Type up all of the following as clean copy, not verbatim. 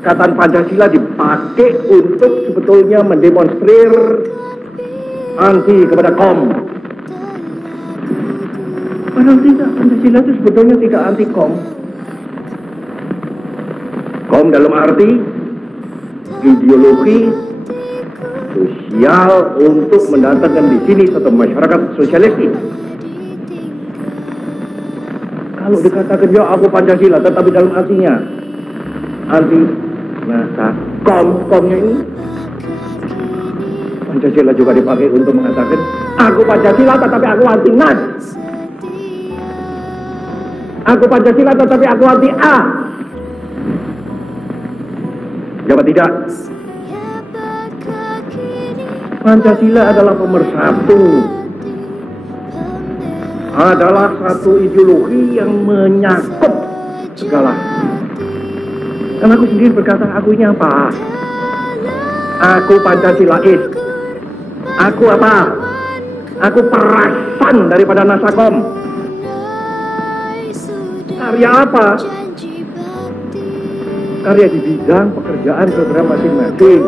Perkataan Pancasila dipakai untuk sebetulnya mendemonstrir anti kepada kaum. Padahal tidak, Pancasila itu sebetulnya tidak anti kaum. Kaum dalam arti ideologi sosial untuk mendatangkan di sini satu masyarakat sosialistik. Kalau dikatakan ya aku Pancasila, tetapi dalam artinya anti masa komnya ini, Pancasila juga dipakai untuk mengatakan aku Pancasila tetapi aku anti NAS, aku Pancasila tetapi aku anti A. Jawab tidak. Pancasila adalah pemersatu, adalah satu ideologi yang menyakup segala. Karena aku sendiri berkata, aku ini apa? Aku Pancasilais. Aku apa? Aku perasan daripada Nasakom. Karya apa? Karya di bidang pekerjaan saudara masing-masing.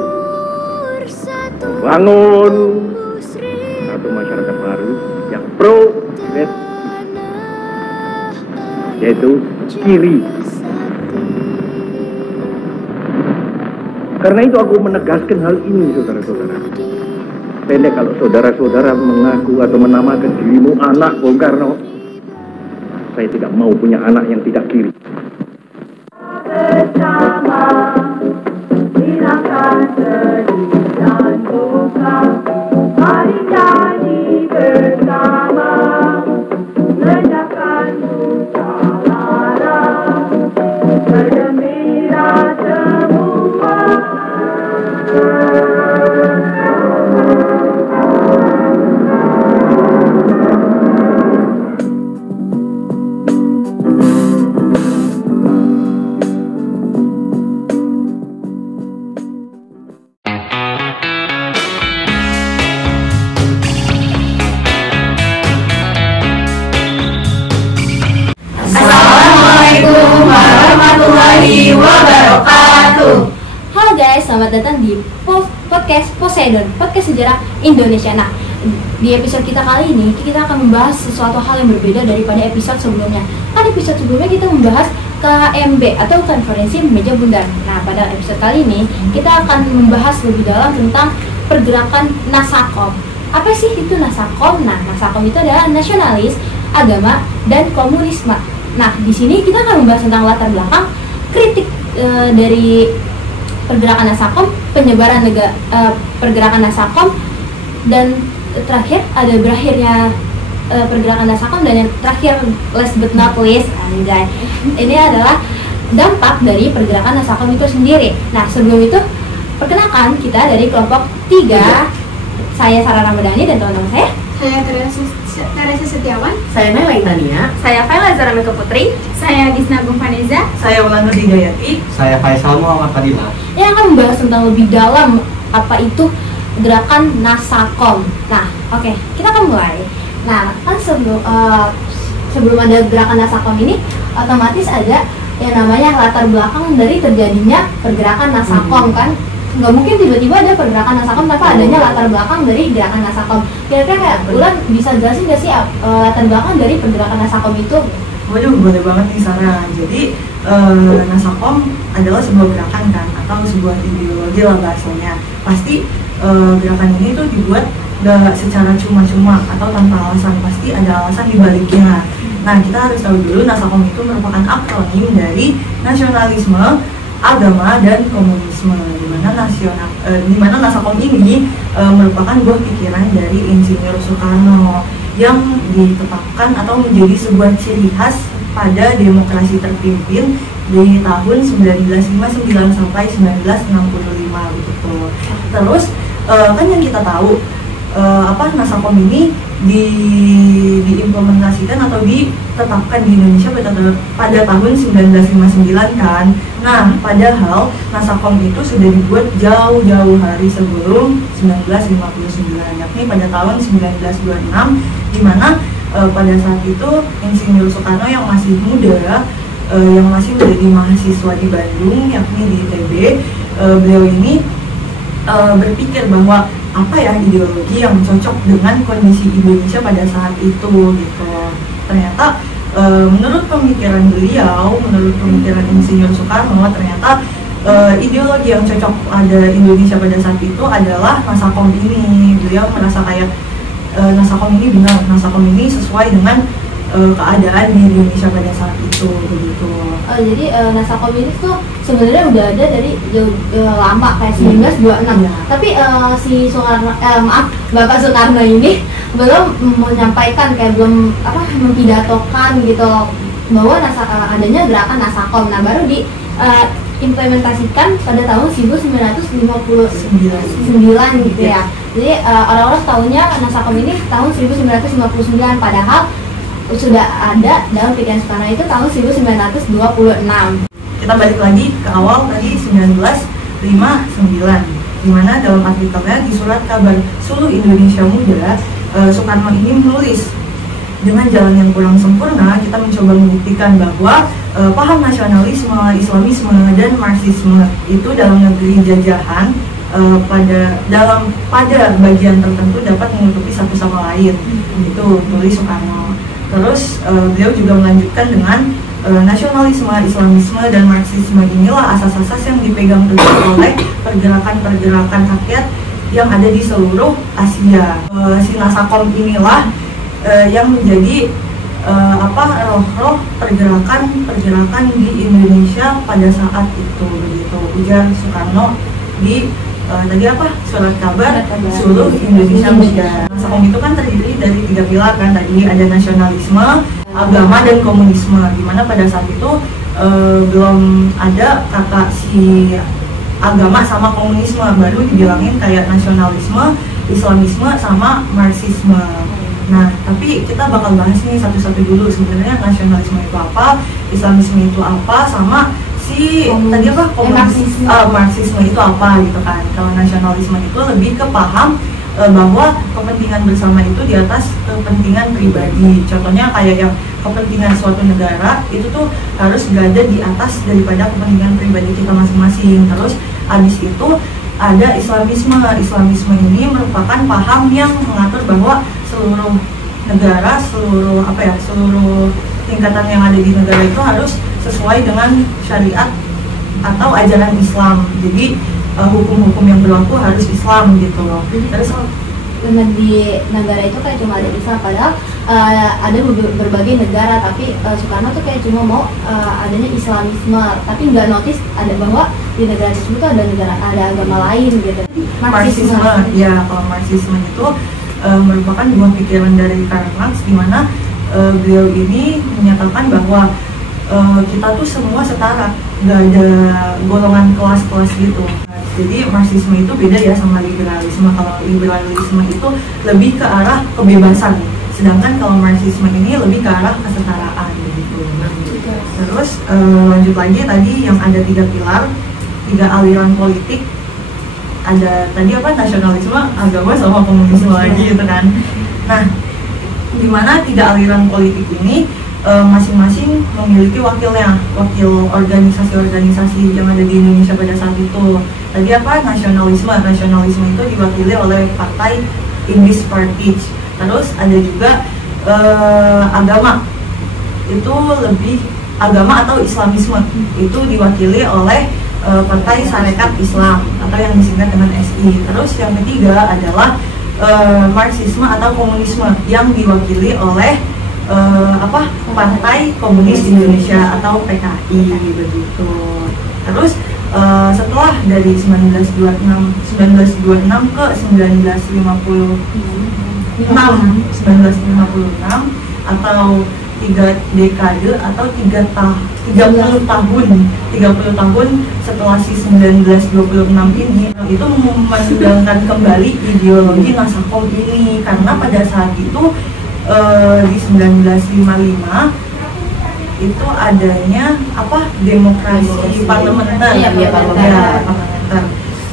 Membangun satu masyarakat baru yang progresif, yaitu kiri. Karena itu aku menegaskan hal ini, saudara-saudara. Pendek kalau saudara-saudara mengaku atau menamakan dirimu anak Bung Karno, saya tidak mau punya anak yang tidak kiri. Bersama, hilangkan sedih dan duka, mari nyanyi bersama, lenyapkan duka lara, bergembira semua. Assalamualaikum warahmatullahi wabarakatuh. Halo guys, selamat datang di podcast Poseidon, podcast sejarah Indonesia. Nah, di episode kita kali ini kita akan membahas sesuatu hal yang berbeda daripada episode sebelumnya. Kan episode sebelumnya kita membahas KMB atau Konferensi Meja Bundar. Nah, pada episode kali ini kita akan membahas lebih dalam tentang pergerakan Nasakom. Apa sih itu Nasakom? Nah, Nasakom itu adalah nasionalis, agama, dan komunisme. Nah, di sini kita akan membahas tentang latar belakang kritik dari pergerakan Nasakom, penyebaran pergerakan Nasakom, dan terakhir ada berakhirnya pergerakan Nasakom, dan yang terakhir last but not least, anjay, ini adalah dampak dari pergerakan Nasakom itu sendiri. Nah, sebelum itu perkenalkan kita dari kelompok 3. Saya Sarah Ramadhani dan teman-teman saya Teresa Setiawan, saya Nela Inania, saya Faila Zara Mika Putri, saya Gisna Gumpaneza, saya Ulan Nurdinjayati, saya Faisal Muhammad Fadilah, yang akan membahas tentang lebih dalam apa itu gerakan Nasakom. Nah, oke, kita akan mulai. Nah, kan sebelum ada gerakan Nasakom ini, otomatis ada yang namanya latar belakang dari terjadinya pergerakan Nasakom, kan? Nggak mungkin tiba-tiba ada pergerakan Nasakom tanpa adanya latar belakang dari gerakan Nasakom. Kira-kira kayak Ulan bisa jelasin nggak sih latar belakang dari pergerakan Nasakom itu? Waduh, boleh banget nih Sarah. Jadi Nasakom adalah sebuah gerakan kan, atau sebuah ideologi lah bahasanya. Pasti gerakan ini tuh dibuat gak secara cuma-cuma atau tanpa alasan, pasti ada alasan di baliknya. Nah, kita harus tahu dulu Nasakom itu merupakan akronim dari nasionalisme, agama, dan komunisme, di mana Nasakom ini merupakan buah pikiran dari Insinyur Soekarno yang ditetapkan atau menjadi sebuah ciri khas pada demokrasi terpimpin dari tahun 1959 sampai 1965 begitu. Terus kan yang kita tahu Nasakom ini diimplementasikan atau ditetapkan di Indonesia pada tahun 1959 kan. Nah, padahal Nasakom itu sudah dibuat jauh-jauh hari sebelum 1959, yakni pada tahun 1926, di mana pada saat itu Insinyur Soekarno yang masih muda, yang masih menjadi mahasiswa di Bandung, yakni di ITB, beliau ini berpikir bahwa apa ya ideologi yang cocok dengan kondisi Indonesia pada saat itu gitu. Ternyata menurut pemikiran beliau, menurut pemikiran Insinyur Soekarno, ternyata ideologi yang cocok pada Indonesia pada saat itu adalah Nasakom ini. Beliau merasa kayak Nasakom ini benar, Nasakom ini sesuai dengan keadaan di Indonesia pada saat itu begitu. Jadi Nasakom ini tuh sebenarnya udah ada dari lama kayak 1926. Ya. Tapi si Soekarno, Bapak Soekarno ini belum menyampaikan, kayak belum mempidatokan gitu bahwa adanya gerakan Nasakom. Nah, baru diimplementasikan pada tahun 1959 gitu ya. Jadi orang-orang tahunya Nasakom ini tahun 1959, padahal sudah ada dalam pikiran Soekarno itu tahun 1926. Kita balik lagi ke awal tadi 1959, di mana dalam artikelnya di Surat Kabar Suluh Indonesia Muda, Soekarno ini menulis, dengan jalan yang kurang sempurna kita mencoba membuktikan bahwa paham nasionalisme, Islamisme, dan Marxisme itu dalam negeri jajahan pada bagian tertentu dapat menutupi satu sama lain. Itu tulis Soekarno. Terus beliau juga melanjutkan dengan nasionalisme, Islamisme, dan Marxisme inilah asas-asas yang dipegang teguh oleh pergerakan-pergerakan rakyat yang ada di seluruh Asia. Si Nasakom inilah yang menjadi roh-roh pergerakan di Indonesia pada saat itu begitu, ujar Soekarno di Surat Kabar Suluh Indonesia Muda. Nasakom itu kan terdiri dari 3 pilar kan, tadi ada nasionalisme, agama, dan komunisme, dimana pada saat itu belum ada kata si agama sama komunisme, baru dibilangin kayak nasionalisme, Islamisme, sama Marxisme. Nah, tapi kita bakal bahas nih satu-satu dulu, sebenarnya nasionalisme itu apa, Islamisme itu apa, sama Marxisme itu apa gitu kan. Kalau nasionalisme itu lebih ke paham bahwa kepentingan bersama itu di atas kepentingan pribadi. Contohnya kayak yang kepentingan suatu negara itu tuh harus berada di atas daripada kepentingan pribadi kita masing-masing. Terus habis itu ada Islamisme. Islamisme ini merupakan paham yang mengatur bahwa seluruh negara, seluruh tingkatan yang ada di negara itu harus sesuai dengan syariat atau ajaran Islam. Jadi hukum-hukum yang berlaku harus Islam gitu loh. Terus di negara itu kayak cuma ada Islam, padahal ada berbagai negara, tapi Soekarno tuh kayak cuma mau adanya Islamisme, tapi nggak notice ada bahwa di negara tersebut ada agama lain gitu. Marxisme, ya kalau Marxisme itu merupakan buah pikiran dari Karl Marx, di mana beliau ini menyatakan bahwa kita tuh semua setara, nggak ada golongan kelas-kelas gitu. Jadi Marxisme itu beda ya sama liberalisme. Kalau liberalisme itu lebih ke arah kebebasan, sedangkan kalau Marxisme ini lebih ke arah kesetaraan gitu. Terus lanjut lagi tadi yang ada 3 pilar, 3 aliran politik. Ada tadi nasionalisme, agama, sama komunisme lagi gitu kan. Nah, di mana 3 aliran politik ini masing-masing memiliki wakil organisasi-organisasi yang ada di Indonesia pada saat itu. Tadi nasionalisme itu diwakili oleh partai Indis Party. Terus ada juga agama, itu lebih agama atau Islamisme, itu diwakili oleh Partai Sarekat Islam atau yang disingkat dengan SI. Terus yang ketiga adalah Marxisme atau komunisme yang diwakili oleh Partai Komunis Indonesia atau PKI begitu. Terus setelah dari 1926 ke 1956 atau 3 dekade atau 30 tahun setelah si 1926 ini itu memandangkan kembali ideologi Nasakom ini, karena pada saat itu di 1955 itu adanya demokrasi parlementer. Parlementer.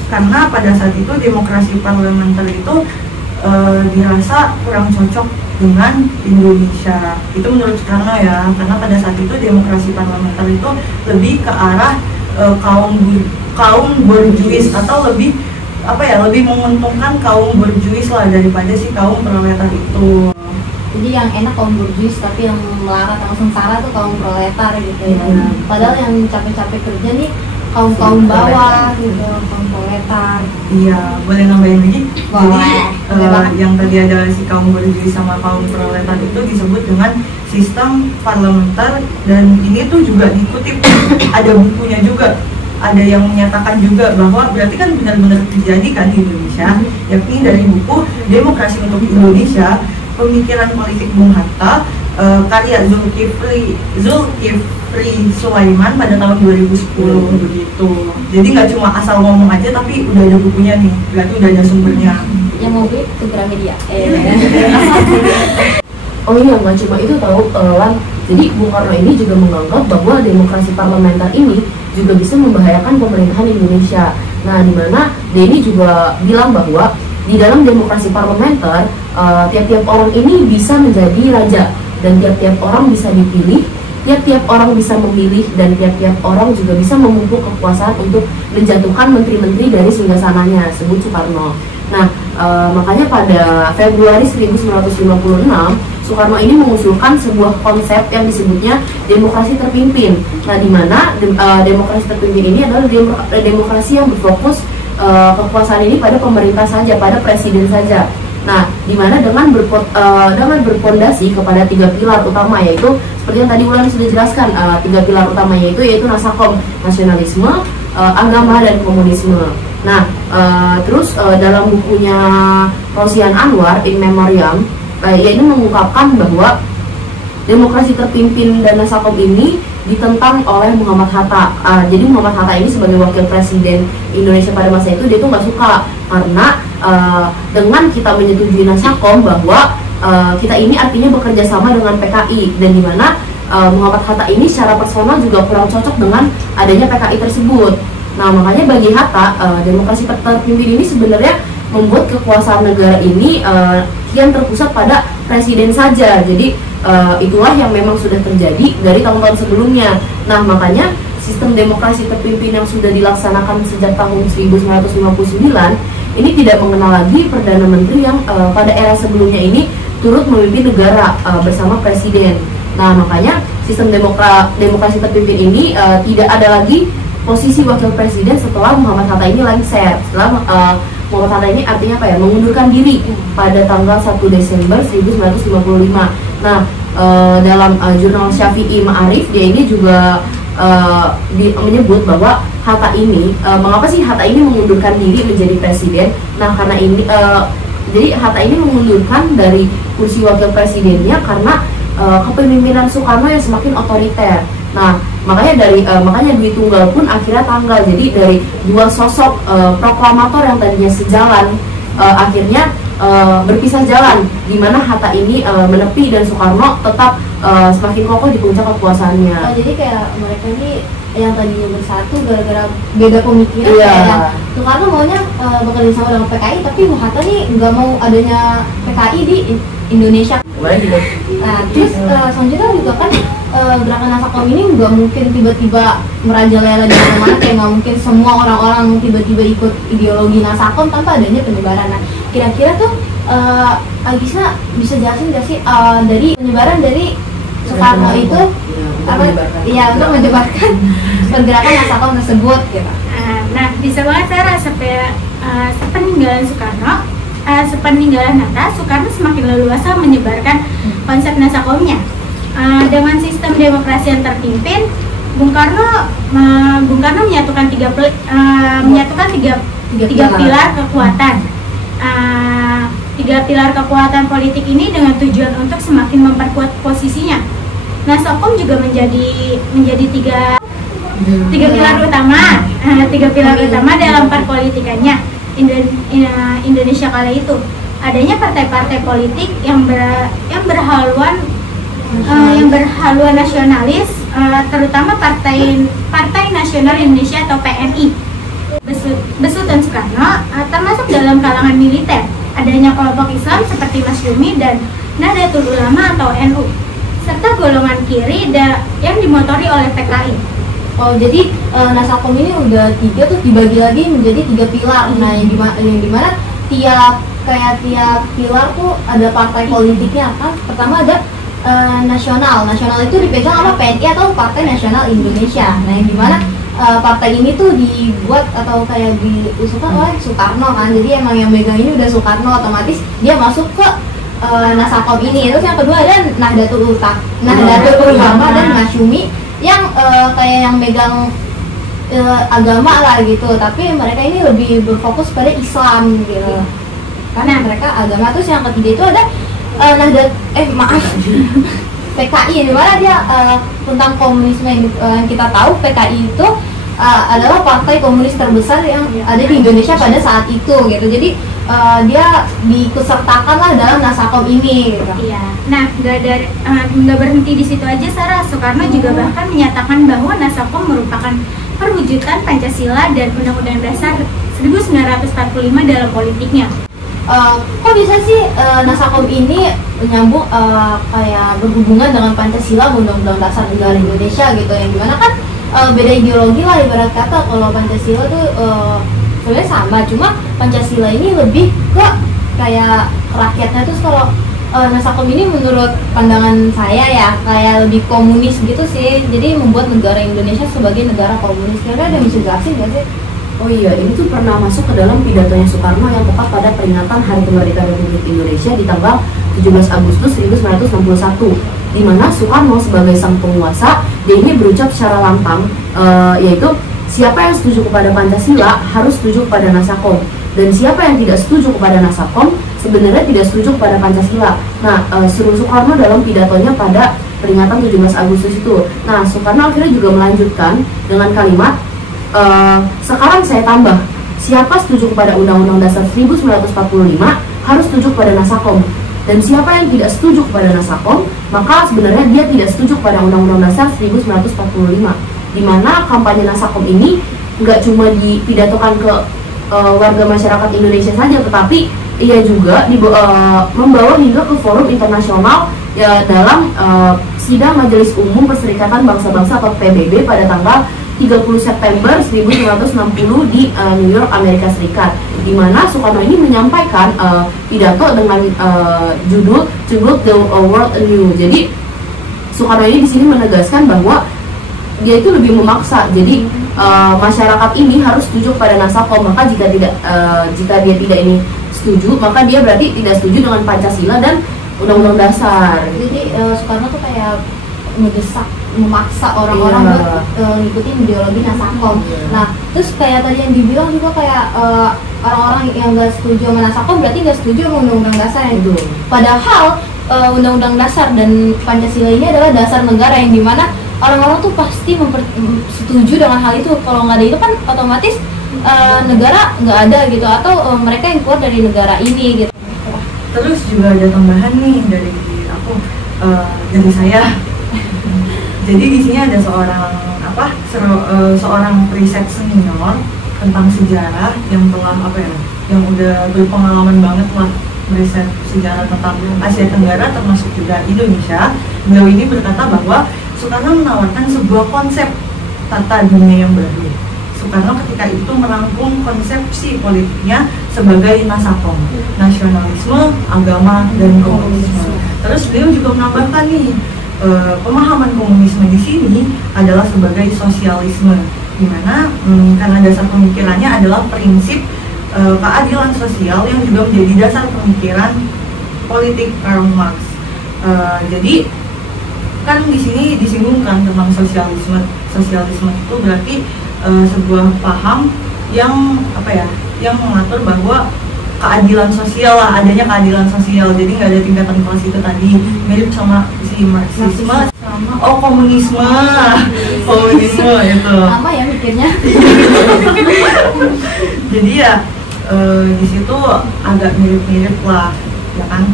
Karena pada saat itu demokrasi parlementer itu dirasa kurang cocok dengan Indonesia. Itu menurut Soekarno ya, karena pada saat itu demokrasi parlementer itu lebih ke arah kaum borjuis, atau lebih lebih menguntungkan kaum borjuis lah daripada si kaum proletar itu. Jadi yang enak kaum borjuis, tapi yang melarat atau sengsara tuh kaum proletar gitu ya. Padahal yang capek-capek kerja nih kaum bawah gitu, kaum proletar. Iya, boleh nambahin lagi? Boleh. Jadi yang tadi ada si kaum borjuis sama kaum proletar itu disebut dengan sistem parlementer, dan ini tuh juga dikutip ada bukunya juga. Ada yang menyatakan juga bahwa berarti kan benar-benar terjadi kan di Indonesia, yakni dari buku Demokrasi untuk Indonesia, Pemikiran Politik Bung Hatta, karya Zulkifli Sulaiman pada tahun 2010 begitu. Jadi nggak cuma asal ngomong aja, tapi udah ada bukunya nih, berarti udah ada sumbernya. Yang mau beli ke Gramedia. Oh iya, nggak cuma itu tahu Lan. Jadi Bung Karno ini juga menganggap bahwa demokrasi parlementer ini juga bisa membahayakan pemerintahan Indonesia. Nah, di mana dia ini juga bilang bahwa di dalam demokrasi parlementer tiap-tiap orang ini bisa menjadi raja, dan tiap-tiap orang bisa dipilih, tiap-tiap orang bisa memilih, dan tiap-tiap orang juga bisa memupuk kekuasaan untuk menjatuhkan menteri-menteri dari singgasananya, sebut Soekarno. Nah, makanya pada Februari 1956 Soekarno ini mengusulkan sebuah konsep yang disebutnya demokrasi terpimpin. Nah, di mana demokrasi terpimpin ini adalah demokrasi yang berfokus kekuasaan ini pada pemerintah saja, pada presiden saja. Nah, di mana dengan berpondasi kepada 3 pilar utama, yaitu seperti yang tadi Wulan sudah jelaskan, 3 pilar utama yaitu Nasakom, nasionalisme, agama, dan komunisme. Nah, terus dalam bukunya Rosian Anwar In Memoriam, ini mengungkapkan bahwa demokrasi terpimpin dan Nasakom ini ditentang oleh Muhammad Hatta. Jadi Muhammad Hatta ini sebagai wakil presiden Indonesia pada masa itu, dia tuh nggak suka karena dengan kita menyetujui Nasakom bahwa kita ini artinya bekerja sama dengan PKI, dan dimana Muhammad Hatta ini secara personal juga kurang cocok dengan adanya PKI tersebut. Nah, makanya bagi Hatta demokrasi terpimpin ini sebenarnya membuat kekuasaan negara ini kian terpusat pada presiden saja. Jadi itulah yang memang sudah terjadi dari tahun-tahun sebelumnya. Nah, makanya sistem demokrasi terpimpin yang sudah dilaksanakan sejak tahun 1959 ini tidak mengenal lagi Perdana Menteri yang pada era sebelumnya ini turut memimpin negara bersama presiden. Nah, makanya sistem demokrasi terpimpin ini tidak ada lagi posisi wakil presiden setelah Muhammad Hatta ini lengser. Setelah Muhammad Hatta ini artinya apa ya? Mengundurkan diri pada tanggal 1 Desember 1955. Nah, dalam jurnal Syafi'i Ma'arif, dia ini juga menyebut bahwa Hatta ini, mengapa sih Hatta ini mengundurkan diri menjadi presiden? Nah, karena ini jadi Hatta ini mengundurkan dari kursi wakil presidennya karena kepemimpinan Soekarno yang semakin otoriter. Nah, makanya Dwi Tunggal pun akhirnya tanggal. Jadi dari dua sosok proklamator yang tadinya sejalan akhirnya berpisah jalan, di mana Hatta ini menepi dan Soekarno tetap semakin kokoh di puncak kekuasaannya. Jadi kayak mereka ini yang tadinya bersatu gara-gara beda pemikiran. Iya. Kayak Soekarno maunya bekerja sama dengan PKI, tapi Hatta nih nggak mau adanya PKI di Indonesia. Nah, terus selanjutnya juga kan gerakan Nasakom ini nggak mungkin tiba-tiba merajalela di mana-mana, kayak nggak mungkin semua orang-orang tiba-tiba ikut ideologi Nasakom tanpa adanya penyebaran. Nah, kira-kira tuh Agisa bisa jelasin nggak sih dari penyebaran dari Soekarno itu apa? Iya, untuk menyebarkan pergerakan Nasakom tersebut, gitu. Nah, bisa banget Sarah sepeninggalan Soekarno, sepeninggalan Hatta, Soekarno semakin leluasa menyebarkan konsep Nasakomnya. Dengan sistem demokrasi yang terpimpin, Bung Karno menyatukan tiga pilar kekuatan. Tiga pilar kekuatan politik ini dengan tujuan untuk semakin memperkuat posisinya Nasakom juga menjadi tiga pilar utama, dalam perpolitikannya Indonesia kala itu. Adanya partai-partai politik yang berhaluan nasionalis, terutama Partai Nasional Indonesia atau PNI. Besutan Soekarno termasuk dalam kalangan militer. Adanya kelompok Islam seperti Masyumi dan Nahdlatul Ulama atau NU, serta golongan kiri yang dimotori oleh PKI. Oh, jadi Nasakom ini udah 3 tuh dibagi lagi menjadi 3 pilar. Nah, yang dimana tiap pilar tuh ada partai politiknya kan. Pertama ada nasional itu dipegang sama PNI atau Partai Nasional Indonesia. Nah, yang dimana partai ini tuh dibuat atau kayak diusulkan oleh Soekarno kan. Jadi emang yang megang ini udah Soekarno, otomatis dia masuk ke Nasakom ini. Terus yang kedua ada Nahdlatul Ulama dan Masyumi yang kayak yang megang agama lah gitu, tapi mereka ini lebih berfokus pada Islam gitu. Karena mereka agama. Terus yang ketiga itu ada PKI, di mana dia tentang komunisme yang kita tahu. PKI itu adalah partai komunis terbesar yang ada di Indonesia pada saat itu gitu. Jadi dia diikutsertakan lah dalam Nasakom ini gitu. Iya. Nah, nggak berhenti di situ aja, Sarah. Soekarno juga bahkan menyatakan bahwa Nasakom merupakan perwujudan Pancasila dan Undang-Undang Dasar 1945 dalam politiknya. Kok bisa sih Nasakom ini nyambung kayak berhubungan dengan Pancasila, Undang-Undang Dasar Negara Indonesia gitu, yang dimana kan beda ideologi lah ibarat kata. Kalau Pancasila tuh sebenarnya sama, cuma Pancasila ini lebih ke kayak rakyatnya. Terus kalau Nasakom ini menurut pandangan saya ya kayak lebih komunis gitu sih, jadi membuat negara Indonesia sebagai negara komunis. Kira-kira ada yang bisa jelasin nggak sih? Oh iya, ini tuh pernah masuk ke dalam pidatonya Soekarno yang tepat pada peringatan Hari Kemerdekaan Republik Indonesia di tanggal 17 Agustus 1961, di mana Soekarno sebagai sang penguasa, dia ini berucap secara lantang, yaitu siapa yang setuju kepada Pancasila harus setuju kepada Nasakom, dan siapa yang tidak setuju kepada Nasakom sebenarnya tidak setuju kepada Pancasila. Nah, seru Soekarno dalam pidatonya pada peringatan 17 Agustus itu. Nah, Soekarno akhirnya juga melanjutkan dengan kalimat, sekarang saya tambah, siapa setuju kepada Undang-Undang Dasar 1945 harus setuju kepada Nasakom, dan siapa yang tidak setuju kepada Nasakom maka sebenarnya dia tidak setuju kepada Undang-Undang Dasar 1945. Di mana kampanye Nasakom ini nggak cuma dipidatokan ke warga masyarakat Indonesia saja, tetapi ia juga membawa hingga ke forum internasional ya, dalam sidang Majelis Umum Perserikatan Bangsa-Bangsa atau PBB pada tanggal 30 September 1960 di New York, Amerika Serikat, di mana Soekarno ini menyampaikan pidato dengan judul To Build the World Anew. Jadi Soekarno ini di sini menegaskan bahwa dia itu lebih memaksa. Jadi masyarakat ini harus setuju pada Nasakom. Maka jika dia tidak ini setuju, maka dia berarti tidak setuju dengan Pancasila dan Undang-Undang Dasar. Jadi Soekarno tuh kayak memaksa orang-orang buat ngikutin ideologi Nasakom. Nah, terus kayak tadi yang dibilang juga kayak orang-orang yang nggak setuju sama Nasakom berarti nggak setuju sama Undang-Undang Dasar itu. Padahal Undang-Undang Dasar dan Pancasila ini adalah dasar negara, yang dimana orang-orang tuh pasti setuju dengan hal itu. Kalau nggak ada itu kan otomatis negara nggak ada gitu, atau mereka yang keluar dari negara ini gitu. Terus juga ada tambahan nih dari aku, dari saya. Jadi di sini ada seorang riset senior tentang sejarah yang telah yang udah berpengalaman banget lah meriset sejarah tentang Asia Tenggara termasuk juga Indonesia. Beliau ini berkata bahwa Soekarno menawarkan sebuah konsep tata dunia yang baru. Soekarno ketika itu merangkum konsepsi politiknya sebagai Nasakom, nasionalisme, agama, dan komunisme. Terus beliau juga menambahkan nih, pemahaman komunisme di sini adalah sebagai sosialisme, di mana karena dasar pemikirannya adalah prinsip keadilan sosial yang juga menjadi dasar pemikiran politik Karl Marx. Jadi kan di sini disinggungkan tentang sosialisme. Sosialisme itu berarti sebuah paham yang yang mengatur bahwa keadilan sosial lah, adanya keadilan sosial. Jadi nggak ada tingkatan kelas itu tadi, mirip sama si Marxisme sama sama komunisme itu. Apa ya mikirnya? Jadi ya di situ agak mirip-mirip lah, ya kan.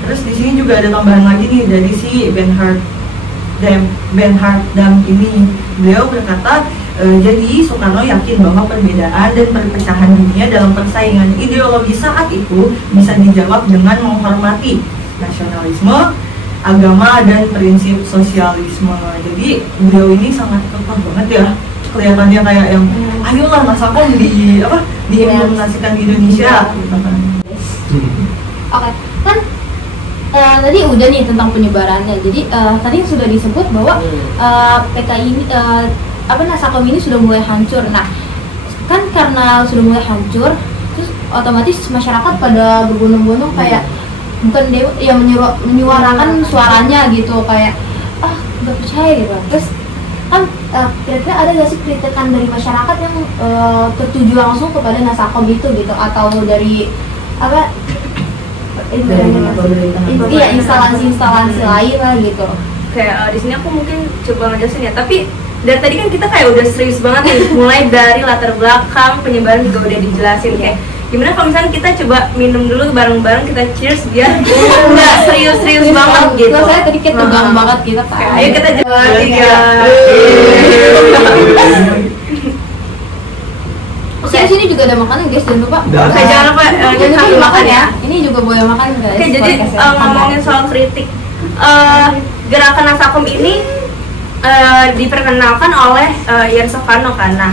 Terus di sini juga ada tambahan lagi nih dari si Bernhard Dam ini. Beliau berkata, jadi Soekarno yakin bahwa perbedaan dan perpecahan dunia dalam persaingan ideologi saat itu bisa dijawab dengan menghormati nasionalisme, agama, dan prinsip sosialisme. Jadi beliau ini sangat kekeh banget ya, kelihatannya kayak yang ayolah Nasakom diimplementasikan di Indonesia. Oke, kan tadi udah nih tentang penyebarannya. Jadi tadi sudah disebut bahwa PKI ini Nasakom ini sudah mulai hancur. Nah, kan karena sudah mulai hancur, terus otomatis masyarakat pada berbondong-bondong kayak bukan menyuarakan suaranya gitu, kayak nggak percaya gitu. Terus kan kira-kira ada nggak sih kritikan dari masyarakat yang tertuju langsung kepada Nasakom itu gitu, atau dari iya instalasi-instalasi lain lah gitu. Kayak di sini aku mungkin coba ngejelasin ya, tapi dari tadi kan kita kayak udah serius banget nih, mulai dari latar belakang penyebaran juga udah dijelasin. Kayak gimana kalau misalnya kita coba minum dulu bareng-bareng, kita cheers biar nggak serius-serius banget gitu. Saya tadi kayak tegang banget kita kan. Ayo kita coba 3. Oke, sini juga ada makanan guys, jangan lupa. Oke, jangan lupa Jangan lupa makan ya. Ini juga boleh makan guys. Oke, jadi ngomongin soal kritik, gerakan Nasakom ini diperkenalkan oleh Yen Soekarno kan. Nah,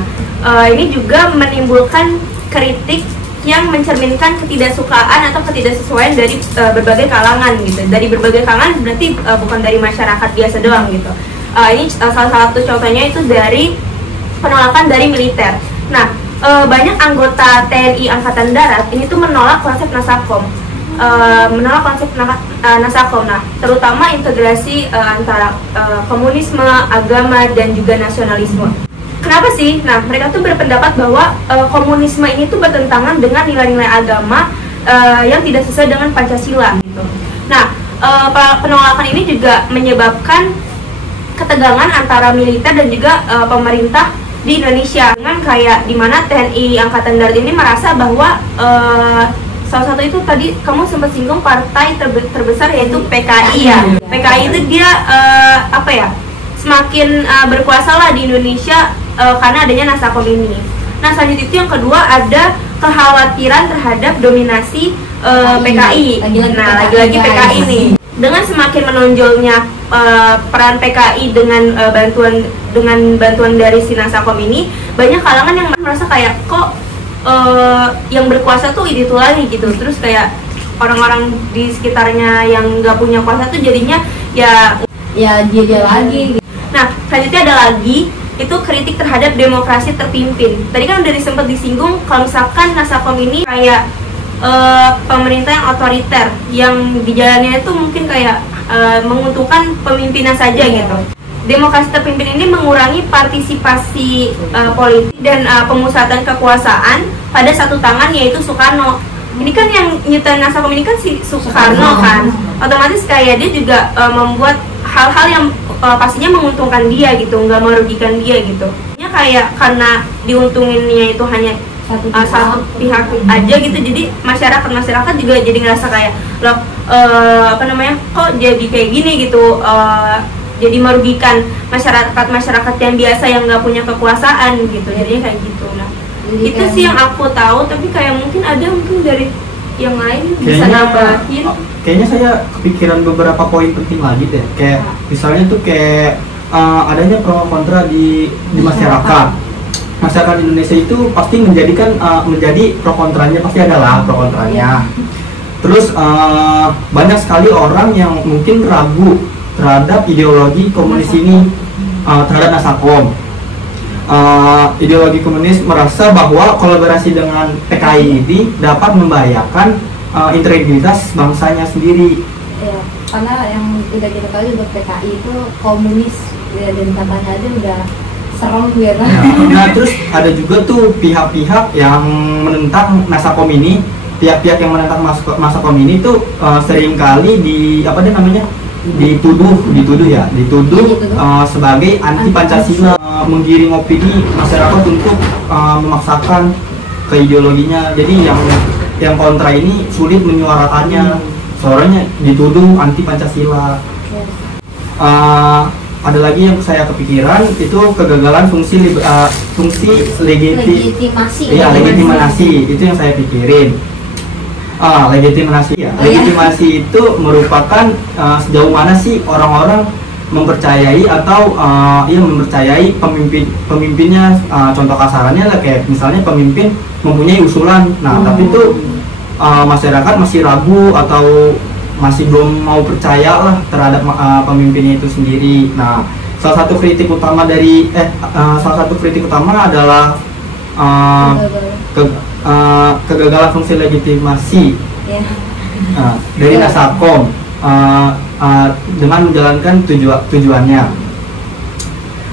ini juga menimbulkan kritik yang mencerminkan ketidaksukaan atau ketidaksesuaian dari berbagai kalangan gitu. Dari berbagai kalangan berarti bukan dari masyarakat biasa doang gitu. Ini salah satu contohnya itu dari penolakan dari militer. Nah, banyak anggota TNI Angkatan Darat ini tuh menolak konsep Nasakom. Nasakom. Nah, terutama integrasi antara komunisme, agama, dan juga nasionalisme. Kenapa sih? Nah, mereka tuh berpendapat bahwa komunisme ini tuh bertentangan dengan nilai-nilai agama yang tidak sesuai dengan Pancasila gitu. Nah, penolakan ini juga menyebabkan ketegangan antara militer dan juga pemerintah di Indonesia, dengan kayak dimana TNI Angkatan Darat ini merasa bahwa salah satu itu tadi kamu sempat singgung partai terbesar yaitu PKI ya. PKI itu dia semakin berkuasa lah di Indonesia karena adanya Nasakom ini. Nah, selanjutnya itu yang kedua ada kekhawatiran terhadap dominasi PKI. Lagi-lagi PKI nih. Dengan semakin menonjolnya peran PKI dengan bantuan dari si Nasakom ini, banyak kalangan yang merasa kayak kok yang berkuasa tuh itu lagi gitu. Terus kayak orang-orang di sekitarnya yang nggak punya kuasa tuh jadinya ya dia lagi. Nah, selanjutnya ada lagi itu kritik terhadap demokrasi terpimpin. Tadi kan udah sempat disinggung kalau misalkan Nasakom ini kayak pemerintah yang otoriter, yang dijalannya itu mungkin kayak menguntungkan pemimpinan saja gitu. Demokrasi terpimpin ini mengurangi partisipasi politik dan pemusatan kekuasaan pada satu tangan, yaitu Soekarno. Ini kan yang nyiptain Nasakom ini kan si Soekarno kan. Otomatis kayak dia juga membuat hal-hal yang pastinya menguntungkan dia gitu, nggak merugikan dia gitu. Ya kayak karena diuntunginnya itu hanya satu pihak aja gitu, jadi masyarakat juga jadi ngerasa kayak loh kok jadi kayak gini gitu, jadi merugikan masyarakat yang biasa yang nggak punya kekuasaan gitu, jadinya kayak gitu. Nah, jadi itu sih yang aku tahu, tapi kayak mungkin dari yang lain bisa nambahin. Kayaknya saya kepikiran beberapa poin penting lagi deh, kayak misalnya tuh kayak adanya pro kontra di masyarakat. Masyarakat Indonesia itu pasti menjadi pro kontranya, pasti adalah pro kontranya. Terus banyak sekali orang yang mungkin ragu terhadap ideologi komunis ini, terhadap Nasakom. Ideologi komunis merasa bahwa kolaborasi dengan PKI ini dapat membahayakan integritas bangsanya sendiri. Ya, karena yang udah kita tahu juga PKI itu komunis ya, dan katanya aja udah serem gitu. Nah, terus ada juga tuh pihak-pihak yang menentang Nasakom ini, pihak-pihak yang menentang Nasakom ini tuh seringkali dituduh sebagai anti Pancasila, menggiring opini masyarakat untuk memaksakan ke ideologinya. Jadi yang kontra ini sulit menyuarakannya, suaranya dituduh anti Pancasila. Ada lagi yang saya kepikiran itu kegagalan fungsi legitimasi. Iya, legitimasi itu yang saya pikirin. Legitimasi itu merupakan sejauh mana sih orang-orang mempercayai atau mempercayai pemimpinnya. Contoh kasarannya lah kayak misalnya pemimpin mempunyai usulan, tapi itu masyarakat masih ragu atau masih belum mau percaya lah terhadap pemimpinnya itu sendiri. Nah, salah satu kritik utama adalah kegagalan fungsi legitimasi dari Nasakom dengan menjalankan tujuannya.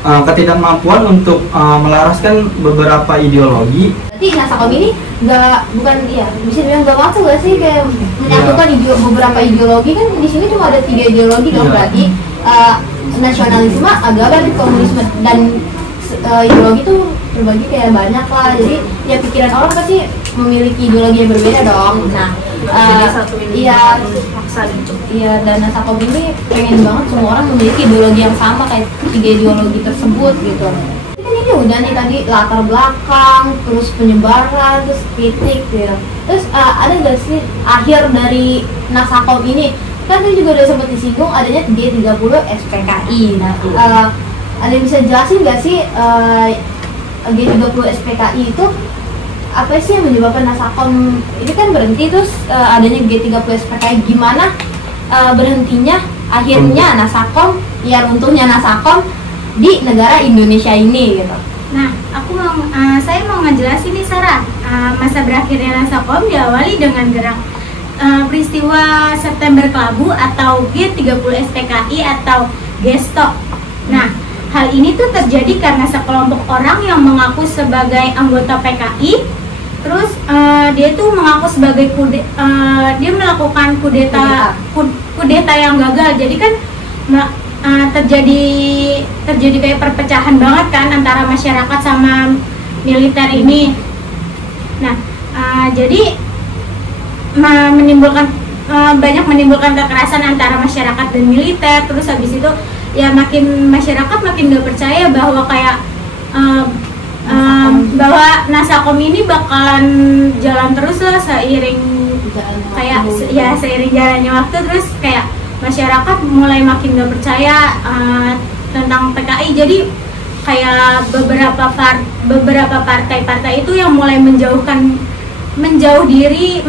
Ketidakmampuan untuk melaraskan beberapa ideologi. Berarti Nasakom ini bisa dibilang nggak masuk nggak sih, kayak menyatukan beberapa ideologi. Kan di sini cuma ada 3 ideologi dong, berarti nasionalisme, agama, dan komunisme, dan ideologi itu terbagi kayak banyak lah. Jadi ya pikiran orang pasti memiliki ideologi yang berbeda dong. Nah, dan Nasakom ini pengen banget semua orang memiliki ideologi yang sama kayak 3 ideologi tersebut gitu. Kan ini udah nih tadi latar belakang, terus penyebaran, terus kritik gitu. Terus ada nggak sih akhir dari Nasakom ini? Kan tadi juga udah sempat disinggung adanya G30 SPKI. Nah, ada yang bisa jelasin nggak sih G30 SPKI itu apa sih yang menyebabkan Nasakom ini kan berhenti, terus adanya G30 SPKI gimana berhentinya akhirnya Nasakom, ya runtuhnya Nasakom di negara Indonesia ini gitu. Nah, saya mau ngejelasin nih Sarah, masa berakhirnya Nasakom diawali dengan gerak peristiwa September Kelabu atau G30 SPKI atau Gesto. Nah, hal ini tuh terjadi karena sekelompok orang yang mengaku sebagai anggota PKI, terus dia tuh mengaku sebagai dia melakukan kudeta yang gagal. Jadi kan terjadi kayak perpecahan banget kan antara masyarakat sama militer ini. Nah, jadi menimbulkan kekerasan antara masyarakat dan militer. Terus habis itu ya masyarakat makin gak percaya bahwa kayak bahwa Nasakom ini bakalan jalan terus lah seiring jalannya waktu. Terus kayak masyarakat mulai makin gak percaya tentang PKI. Jadi kayak beberapa partai-partai itu yang mulai menjauhkan diri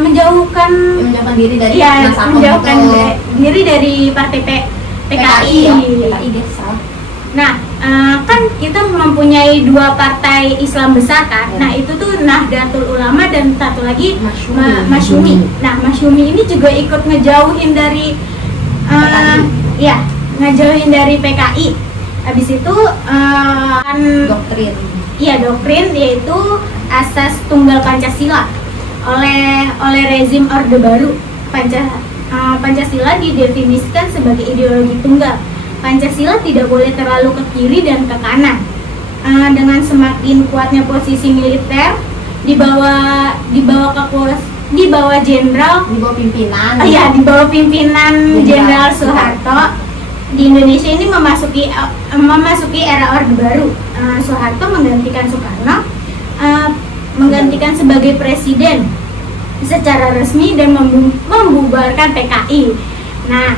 dari Nasakom, menjauhkan diri dari partai PKI. Nah, kan kita mempunyai 2 partai Islam besar kan. Nah, itu tuh Nahdlatul Ulama dan satu lagi Masyumi. Nah, Masyumi ini juga ikut ngejauhin dari ngejauhin dari PKI. Habis itu doktrin yaitu asas tunggal Pancasila oleh rezim Orde Baru. Pancasila didefinisikan sebagai ideologi tunggal. Pancasila tidak boleh terlalu ke kiri dan ke kanan. Dengan semakin kuatnya posisi militer di bawah pimpinan Jenderal Soeharto, di Indonesia ini memasuki era Orde Baru. Soeharto menggantikan Soekarno, menggantikan sebagai presiden secara resmi dan membubarkan PKI. Nah,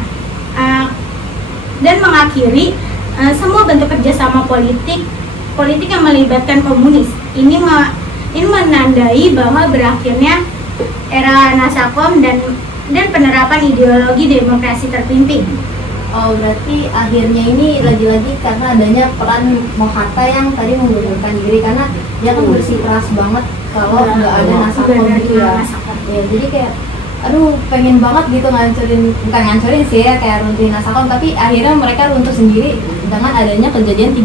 dan mengakhiri semua bentuk kerjasama politik yang melibatkan komunis. Ini menandai bahwa berakhirnya era Nasakom dan penerapan ideologi demokrasi terpimpin. Oh, berarti akhirnya ini lagi-lagi karena adanya peran Mohatta yang tadi mengundurkan diri, karena dia kan bersikeras banget kalau nggak ada Nasakom gitu ya. Ya, jadi kayak pengen banget gitu bukan ngancurin sih ya, kayak runtuhin Nasakom, tapi akhirnya mereka runtuh sendiri dengan adanya kejadian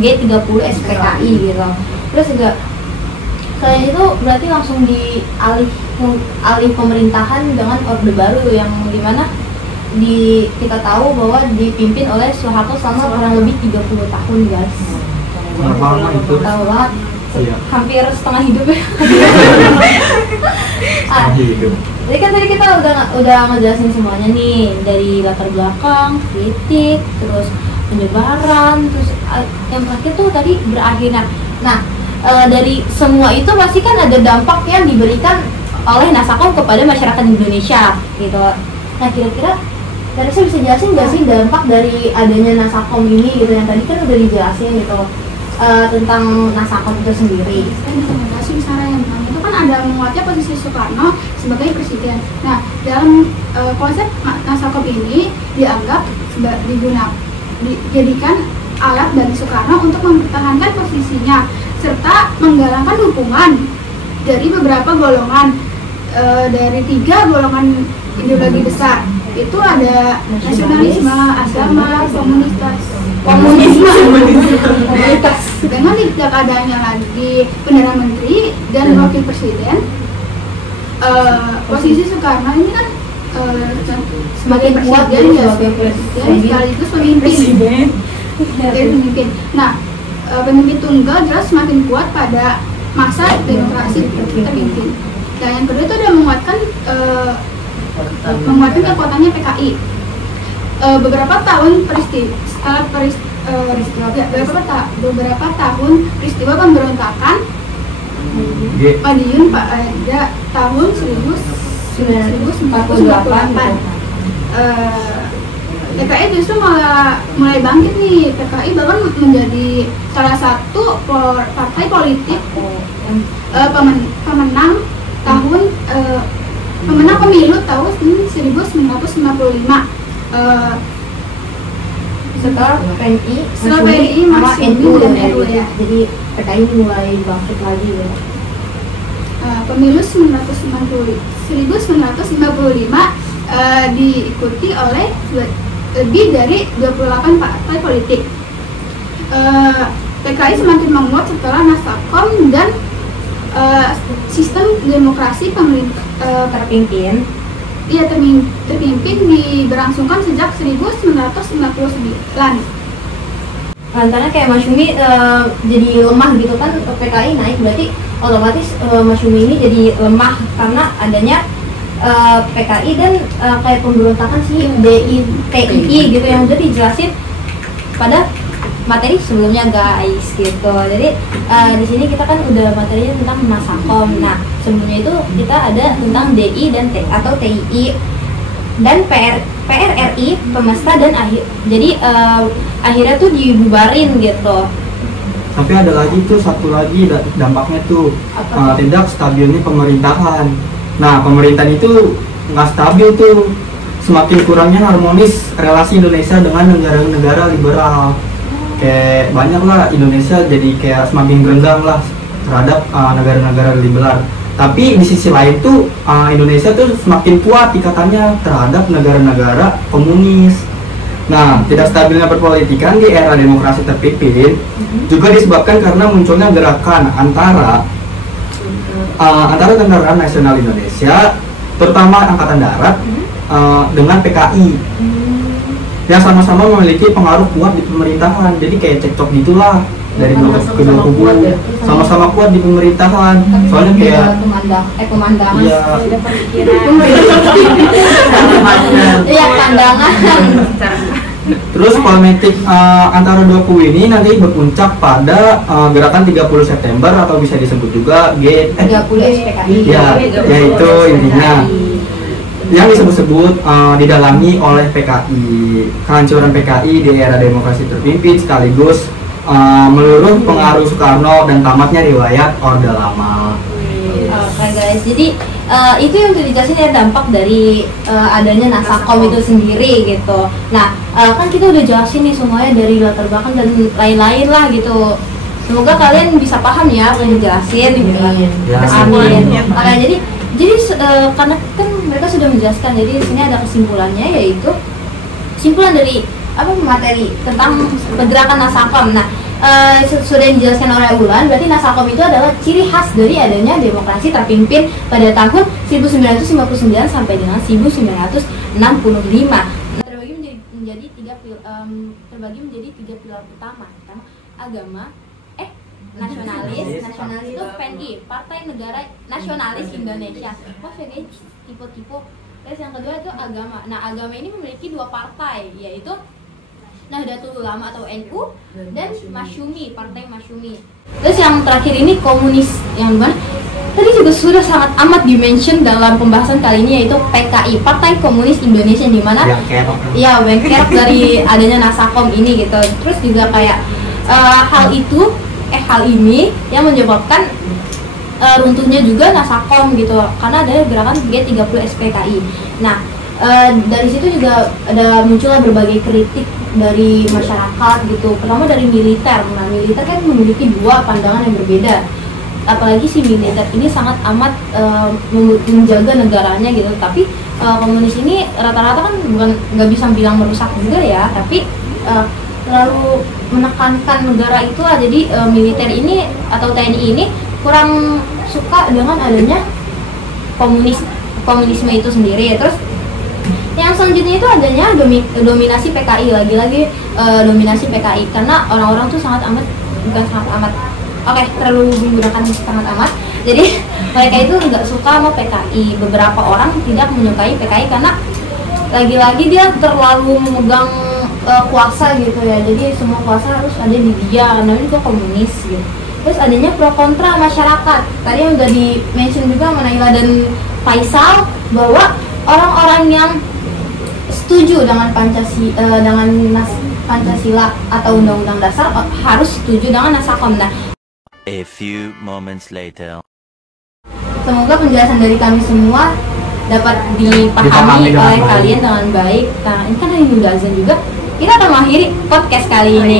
G30 SPKI gitu. Terus juga selain itu berarti langsung alih pemerintahan dengan Orde Baru, yang dimana kita tahu bahwa dipimpin oleh Soeharto selama kurang lebih 30 tahun guys. Berapa lama itu? Tahu lah, Iya. hampir setengah hidup ya. Hidup. Jadi kan tadi kita udah ngejelasin semuanya nih, dari latar belakang, kritik, terus penyebaran, terus yang terakhir tuh tadi berakhirnya. Nah, dari semua itu pasti kan ada dampak yang diberikan oleh Nasakom kepada masyarakat Indonesia gitu. Nah, kira-kira Teresa bisa jelasin nggak sih dampak dari adanya Nasakom ini gitu, yang tadi kan udah dijelasin gitu tentang Nasakom itu sendiri. Saya bisa menjelaskan Sarah, yang pertama itu kan ada menguatnya posisi Soekarno sebagai presiden. Nah, dalam konsep Nasakom ini dianggap dijadikan alat bagi Soekarno untuk mempertahankan posisinya serta menggalakkan dukungan dari beberapa golongan, dari 3 golongan ideologi besar. Itu ada nasionalisme, agama, komunitas. Dengan tidak adanya lagi Perdana Menteri dan Wakil Presiden, posisi Soekarno ini kan sebagai presiden ya, sekaligus pemimpin. Nah, pemimpin tunggal jelas semakin kuat pada masa demokrasi terpimpin. Dan yang kedua itu ada menguatkan kekuatannya PKI. Beberapa tahun beberapa tahun peristiwa pemberontakan Madiun pada tahun 1948. PKI justru mulai bangkit nih. PKI bahkan menjadi salah satu partai politik pemenang pemilu tahun 1955. Setelah PNI sama NU dan dan RU ya. Jadi PKI mulai bangkit lagi ya. Pemilu 1955 diikuti oleh lebih dari 28 partai politik. PKI semakin menguat setelah Nasakom dan sistem demokrasi pemerintah terpimpin diberlangsungkan sejak 1999. Lantaran kayak Masyumi jadi lemah gitu kan, PKI naik, berarti otomatis Masyumi ini jadi lemah karena adanya PKI dan kayak pemberontakan si TII gitu yang udah dijelasin pada materi sebelumnya guys gitu. Jadi di sini kita kan udah materinya tentang Nasakom. Nah, sebelumnya itu kita ada tentang DI dan atau TII dan PRRI, Pemesta dan jadi akhirnya tuh dibubarin gitu. Tapi ada lagi tuh satu lagi dampaknya tuh tidak stabilnya pemerintahan. Nah, pemerintahan itu nggak stabil tuh, semakin kurangnya harmonis relasi Indonesia dengan negara-negara liberal. Kayak banyak lah Indonesia jadi kayak semakin gerenggang lah terhadap negara-negara liberal. Tapi di sisi lain tuh Indonesia tuh semakin kuat ikatannya terhadap negara-negara komunis. Nah, tidak stabilnya perpolitikan di era demokrasi terpimpin juga disebabkan karena munculnya gerakan antara Tentara Nasional Indonesia, terutama Angkatan Darat, dengan PKI yang sama-sama memiliki pengaruh kuat di pemerintahan. Jadi kayak cekcok gitulah dari kedua kubu, sama-sama kuat di pemerintahan. Soalnya kayak pemandangan, iya, iya pandangan. Terus politik antara dua kubu ini nanti berpuncak pada gerakan 30 September atau bisa disebut juga 30 SPKI. Ya, yaitu intinya yang disebut-sebut didalami oleh PKI, kehancuran PKI di era demokrasi terpimpin sekaligus meluruh pengaruh Soekarno dan tamatnya riwayat Orde Lama. Oke guys, jadi itu yang udah dijelasin ya dampak dari adanya Nasakom itu sendiri gitu. Nah, kan kita udah jelasin nih semuanya dari latar belakang dan lain-lain lah gitu. Semoga kalian bisa paham ya apa yang dijelasin gitu. Ya. Amin. Oke, jadi karena kan mereka sudah menjelaskan, jadi di sini ada kesimpulannya, yaitu kesimpulan dari materi tentang pergerakan Nasakom. Nah, sudah dijelaskan oleh Ulan, berarti Nasakom itu adalah ciri khas dari adanya demokrasi terpimpin pada tahun 1959 sampai dengan 1965. terbagi menjadi 3 pilar utama, kan? Agama, nasionalis itu PNI, Partai Negara Nasionalis Indonesia. Maaf ya guys, tipe-tipe. Terus yang kedua itu agama. Nah, agama ini memiliki 2 partai, yaitu Nahdlatul Ulama atau NU dan Masyumi, Partai Masyumi. Terus yang terakhir ini komunis, yang mana tadi juga sudah sangat amat dimention dalam pembahasan kali ini, yaitu PKI, Partai Komunis Indonesia, di mana ya bengkerok dari adanya Nasakom ini gitu. Terus juga kayak hal ini yang menyebabkan runtuhnya juga Nasakom gitu, karena ada gerakan G30 SPKI. Nah, dari situ juga ada muncullah berbagai kritik dari masyarakat gitu. Pertama dari militer. Nah, militer kan memiliki 2 pandangan yang berbeda. Apalagi si militer ini sangat amat menjaga negaranya gitu. Tapi komunis ini rata-rata kan nggak bisa bilang merusak juga ya, tapi terlalu menekankan negara itu lah. Jadi militer ini atau TNI ini kurang suka dengan adanya komunisme itu sendiri ya. Terus yang selanjutnya itu adanya dominasi PKI, lagi-lagi dominasi PKI, karena orang-orang tuh terlalu menggunakan sangat amat. Jadi mereka itu nggak suka sama PKI. Beberapa orang tidak menyukai PKI karena lagi-lagi dia terlalu memegang kuasa gitu ya. Jadi semua kuasa harus ada di dia, karena itu komunis gitu. Terus adanya pro kontra masyarakat. Tadi yang udah di-mention juga sama Naila dan Faisal, bahwa orang-orang yang setuju dengan Pancasila atau Undang-Undang Dasar harus setuju dengan Nasakom. Nah, a few moments later. Semoga penjelasan dari kami semua dapat dipahami oleh kalian dengan baik. Nah, ini kan hari Minggu Azan juga. Kita akan mengakhiri podcast kali ini.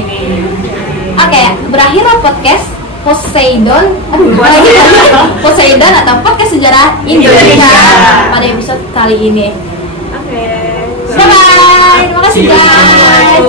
Oke, berakhirlah podcast Poseidon atau podcast sejarah Indonesia pada episode kali ini. Bye bye. Terima kasih guys.